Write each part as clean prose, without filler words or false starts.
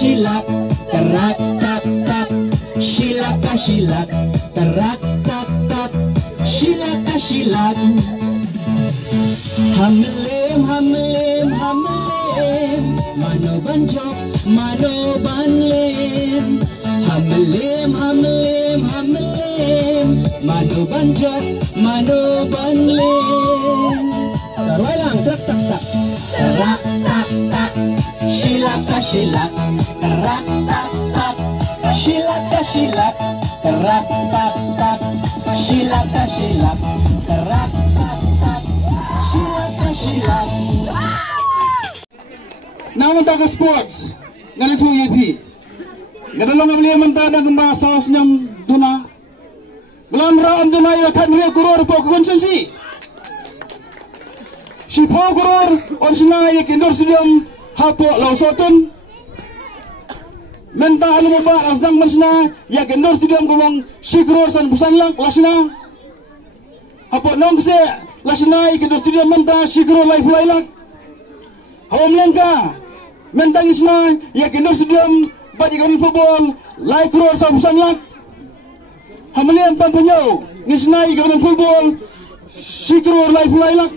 Shilak, tarak tak tak. Shilak, tarak tak tak. Shilak. Hamlem, mano banjok, mano banlem. Hamlem, mano banjok, mano banlem. Taruh lang, tak tak tak. Tarak tak tak. Shilak, tarak tak tak. Shilak, tarak tak tak. Shilak, tarak tak tak. Shilak. Namun tak sports, ganito EP. Gadalong beli mentada kembali saus nyam tuna. Belam raam tuna ya kan ria kuror po konsensi. Si po kuror on sina ya kendor studium hapo lausoten. Menta alu ba asang mansna ya kendor studium golong si kuror san busan lang lasina. Hapo nong se lasina ya kendor studium menta si kuror lai fulai lang. Hawam langka mentang isna ya kendor studium bagi kami football lai kuror sa busan lang. Hamalian pampunyo ngisna ya kami football si kuror lai fulai lang.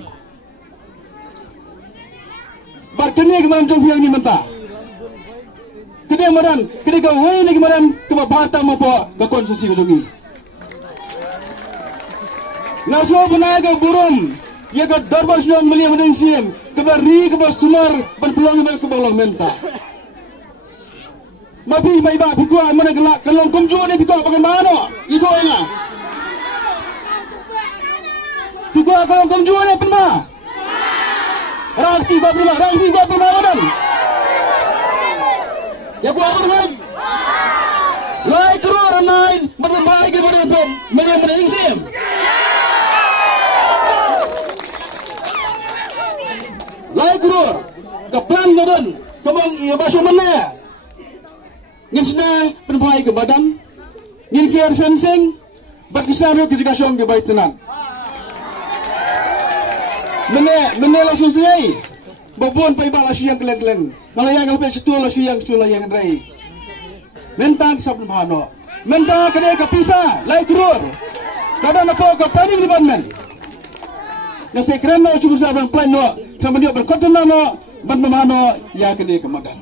Barkani kemarin jom yang ni mentah. Kini kemarin, kini kau wei ni kemarin kema bata mo po ke konsumsi ko jogi. Naso benaga burum, ya ke darbar siang melia mendensian, kebari keba sumar berpeluang kebalang mentah. Mapi mai ba pikua mana gelak kelong kumju ni pikua bagaimana? Iko ina. Pikua kelong kumju ni penma. Rangti babula badan. Ya buat apa kan? Lai keror naik berbagai ke berpom, menyingsim. Lai keror, keplan badan, kemang ia basuh mana? Ngisna berbagai ke badan, ngilkiar fencing, berkisar ke jika syom ke baik tenan. Mene langsung sungai. Babon pa iba langsung yang keleng-keleng. Malayang kalau situ langsung yang rai. Mentang sabun bahano. Mentang kena kapisa, lai kurur. Kada na po ka planning department. Nasi keren no cukup sabang plan no. Kemudian berkonten no ban bahano ya kena kemadan.